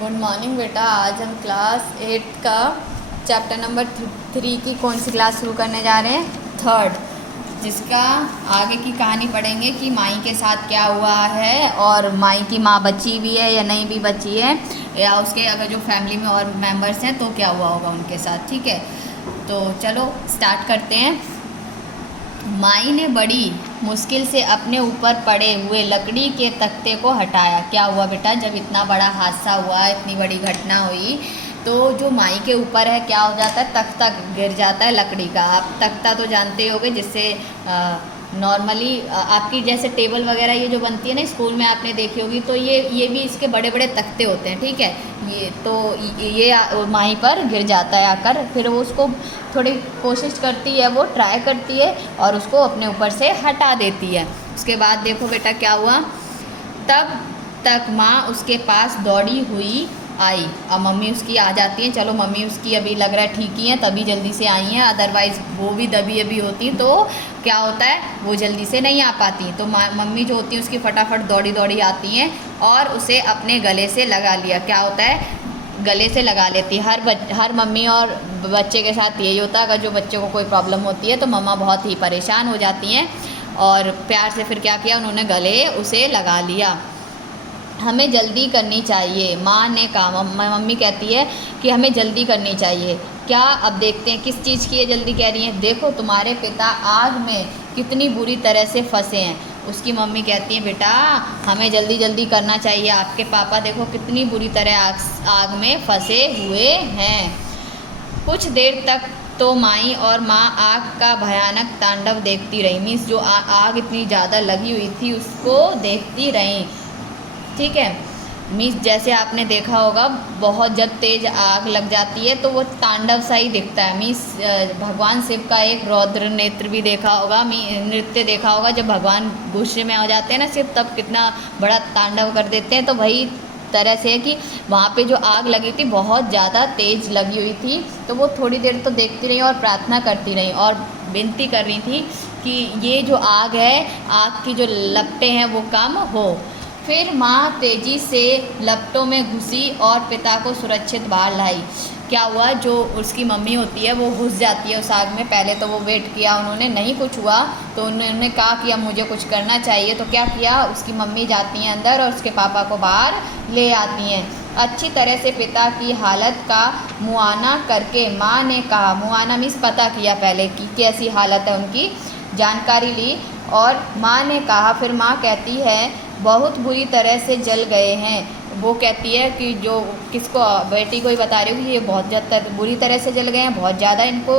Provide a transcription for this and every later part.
Good morning बेटा। आज हम क्लास 8 का चैप्टर नंबर 3 की कौन सी क्लास शुरू करने जा रहे हैं? थर्ड, जिसका आगे की कहानी पढ़ेंगे कि माई के साथ क्या हुआ है और माई की माँ बची भी है या नहीं भी बची है, या उसके अगर जो फैमिली में और मेंबर्स हैं तो क्या हुआ होगा उनके साथ। ठीक है, तो चलो स्टार्ट करते हैं। माई ने बड़ी मुश्किल से अपने ऊपर पड़े हुए लकड़ी के तख्ते को हटाया। क्या हुआ बेटा, जब इतना बड़ा हादसा हुआ, इतनी बड़ी घटना हुई, तो जो माई के ऊपर है क्या हो जाता है, तख्ता गिर जाता है लकड़ी का। आप तख्ता तो जानते होगे, जिससे नॉर्मली आपकी जैसे टेबल वगैरह ये जो बनती है ना, स्कूल में आपने देखी होगी, तो ये भी इसके बड़े बड़े तख्ते होते हैं। ठीक है, ये माई पर गिर जाता है आकर। फिर वो उसको थोड़ी कोशिश करती है, वो ट्राई करती है और उसको अपने ऊपर से हटा देती है। उसके बाद देखो बेटा क्या हुआ, तब तक माँ उसके पास दौड़ी हुई आई। अब मम्मी उसकी आ जाती हैं। चलो मम्मी उसकी अभी लग रहा है ठीक ही हैं, तभी जल्दी से आई हैं, अदरवाइज़ वो भी दबी अभी होती तो क्या होता है, वो जल्दी से नहीं आ पाती। तो मम्मी जो होती है उसकी फटाफट दौड़ी दौड़ी आती हैं और उसे अपने गले से लगा लिया। क्या होता है, गले से लगा लेती है। हर मम्मी और बच्चे के साथ यही होता है। अगर जो बच्चे को कोई प्रॉब्लम होती है तो मम्मा बहुत ही परेशान हो जाती हैं और प्यार से फिर क्या किया, उन्होंने गले उसे लगा लिया। हमें जल्दी करनी चाहिए, माँ ने कहा। मम्मी कहती है कि हमें जल्दी करनी चाहिए। क्या, अब देखते हैं किस चीज़ की ये जल्दी कह रही हैं। देखो तुम्हारे पिता आग में कितनी बुरी तरह से फंसे हैं। उसकी मम्मी कहती है बेटा हमें जल्दी जल्दी करना चाहिए, आपके पापा देखो कितनी बुरी तरह आग में फंसे हुए हैं। कुछ देर तक तो माई और माँ आग का भयानक तांडव देखती रही। मीन्स जो आग इतनी ज़्यादा लगी हुई थी उसको देखती रहीं। ठीक है, मीन्स जैसे आपने देखा होगा, बहुत जब तेज आग लग जाती है तो वो तांडव सा ही दिखता है। मीन्स भगवान शिव का एक रौद्र नेत्र भी देखा होगा, नृत्य देखा होगा। जब भगवान गुस्से में हो जाते हैं ना शिव, तब कितना बड़ा तांडव कर देते हैं। तो वही तरह से है कि वहाँ पे जो आग लगी थी बहुत ज़्यादा तेज़ लगी हुई थी, तो वो थोड़ी देर तो देखती रही और प्रार्थना करती रही और विनती कर रही थी कि ये जो आग है, आग की जो लपटें हैं वो कम हो। फिर माँ तेज़ी से लपटों में घुसी और पिता को सुरक्षित बाहर लाई। क्या हुआ, जो उसकी मम्मी होती है वो घुस जाती है उस आग में। पहले तो वो वेट किया, उन्होंने नहीं कुछ हुआ तो उन्होंने कहा कि अब मुझे कुछ करना चाहिए। तो क्या किया, उसकी मम्मी जाती हैं अंदर और उसके पापा को बाहर ले आती हैं। अच्छी तरह से पिता की हालत का मुआयना करके माँ ने कहा, मुआयना मीन्स पता किया पहले कि कैसी हालत है उनकी, जानकारी ली। और माँ ने कहा, फिर माँ कहती है बहुत बुरी तरह से जल गए हैं। वो कहती है कि जो किसको, बेटी को ही बता रही हूँ कि ये बहुत ज़्यादा बुरी तरह से जल गए हैं, बहुत ज़्यादा इनको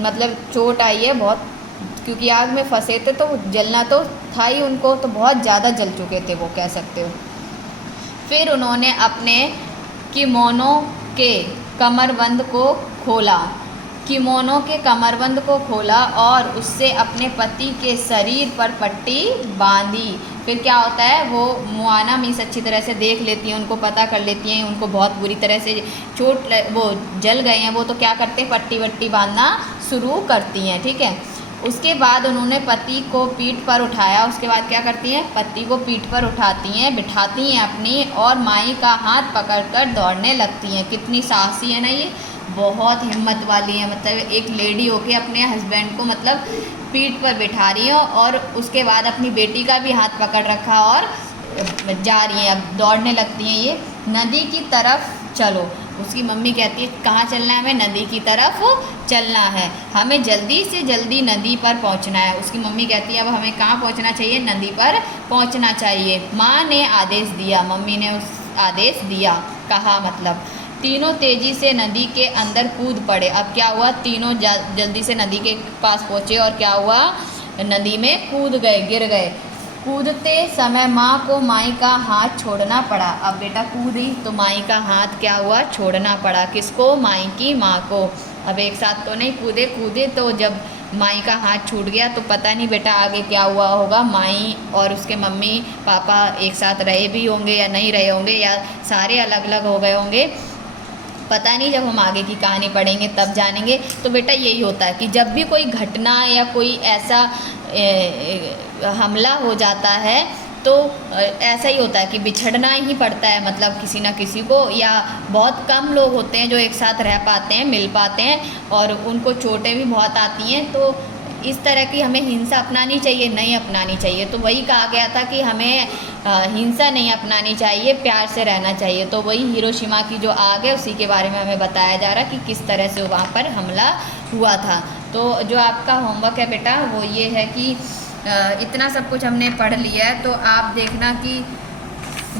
मतलब चोट आई है बहुत, क्योंकि आग में फंसे थे तो जलना तो था ही उनको, तो बहुत ज़्यादा जल चुके थे वो, कह सकते हो। फिर उन्होंने अपने किमोनो के कमरबंद को खोला, किमोनो के कमरबंद को खोला और उससे अपने पति के शरीर पर पट्टी बांधी। फिर क्या होता है, वो मुआयना मीन्स अच्छी तरह से देख लेती हैं, उनको पता कर लेती हैं उनको बहुत बुरी तरह से वो जल गए हैं, वो तो क्या करते हैं, पट्टी वट्टी बांधना शुरू करती हैं। ठीक है, उसके बाद उन्होंने पति को पीठ पर उठाया। उसके बाद क्या करती हैं, पति को पीठ पर उठाती हैं, बिठाती हैं अपनी, और माई का हाथ पकड़कर दौड़ने लगती हैं। कितनी साहसी है ना ये, बहुत हिम्मत वाली है। मतलब एक लेडी होके अपने हस्बैंड को मतलब पीठ पर बिठा रही है और उसके बाद अपनी बेटी का भी हाथ पकड़ रखा और जा रही हैं, अब दौड़ने लगती हैं ये। नदी की तरफ चलो, उसकी मम्मी कहती है कहाँ चलना है, हमें नदी की तरफ चलना है, हमें जल्दी से जल्दी नदी पर पहुंचना है। उसकी मम्मी कहती है अब हमें कहाँ पहुंचना चाहिए, नदी पर पहुंचना चाहिए। माँ ने आदेश दिया, मम्मी ने उस आदेश दिया, कहा मतलब। तीनों तेज़ी से नदी के अंदर कूद पड़े। अब क्या हुआ, तीनों जल्दी से नदी के पास पहुँचे और क्या हुआ, नदी में कूद गए, गिर गए। कूदते समय माँ को माई का हाथ छोड़ना पड़ा। अब बेटा कूदी तो माई का हाथ क्या हुआ, छोड़ना पड़ा। किसको, माई की माँ को। अब एक साथ तो नहीं कूदे तो जब माई का हाथ छूट गया तो पता नहीं बेटा आगे क्या हुआ होगा। माई और उसके मम्मी पापा एक साथ रहे भी होंगे या नहीं रहे होंगे, या सारे अलग अलग हो गए होंगे, पता नहीं। जब हम आगे की कहानी पढ़ेंगे तब जानेंगे। तो बेटा यही होता है कि जब भी कोई घटना या कोई ऐसा हमला हो जाता है तो ऐसा ही होता है कि बिछड़ना ही पड़ता है, मतलब किसी ना किसी को, या बहुत कम लोग होते हैं जो एक साथ रह पाते हैं, मिल पाते हैं, और उनको चोटें भी बहुत आती हैं। तो इस तरह की हमें हिंसा अपनानी चाहिए, नहीं अपनानी चाहिए। तो वही कहा गया था कि हमें हिंसा नहीं अपनानी चाहिए, प्यार से रहना चाहिए। तो वही हिरोशिमा की जो आग है उसी के बारे में हमें बताया जा रहा कि किस तरह से वहाँ पर हमला हुआ था। तो जो आपका होमवर्क है बेटा वो ये है कि इतना सब कुछ हमने पढ़ लिया है, तो आप देखना कि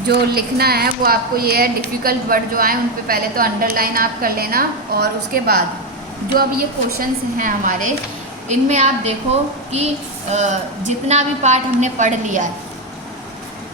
जो लिखना है वो आपको ये है, डिफ़िकल्ट वर्ड जो आए उन पे पहले तो अंडरलाइन आप कर लेना, और उसके बाद जो अब ये क्वेश्चंस हैं हमारे, इनमें आप देखो कि जितना भी पार्ट हमने पढ़ लिया है,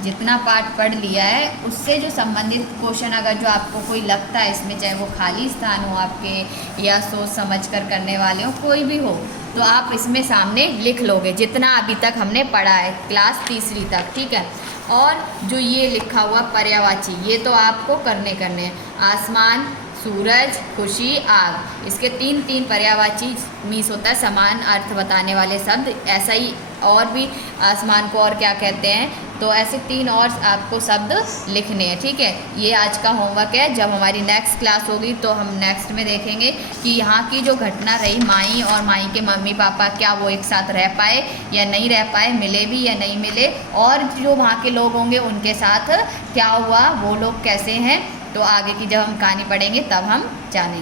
जितना पार्ट पढ़ लिया है उससे जो संबंधित क्वेश्चन अगर जो आपको कोई लगता है इसमें, चाहे वो खाली स्थान हो आपके या सोच समझ कर करने वाले हो, कोई भी हो, तो आप इसमें सामने लिख लोगे जितना अभी तक हमने पढ़ा है क्लास तीसरी तक, ठीक है। और जो ये लिखा हुआ पर्यायवाची, ये तो आपको करने हैं। आसमान, सूरज, खुशी, आग, इसके तीन पर्यायवाची मीन्स होता है समान अर्थ बताने वाले शब्द। ऐसा ही और भी आसमान को और क्या कहते हैं, तो ऐसे 3 और आपको शब्द लिखने हैं, ठीक है। ये आज का होमवर्क है। जब हमारी नेक्स्ट क्लास होगी तो हम नेक्स्ट में देखेंगे कि यहाँ की जो घटना रही, माई और माई के मम्मी पापा क्या वो एक साथ रह पाए या नहीं रह पाए, मिले भी या नहीं मिले, और जो वहाँ के लोग होंगे उनके साथ क्या हुआ, वो लोग कैसे हैं। तो आगे की जब हम कहानी पढ़ेंगे तब हम जानेंगे।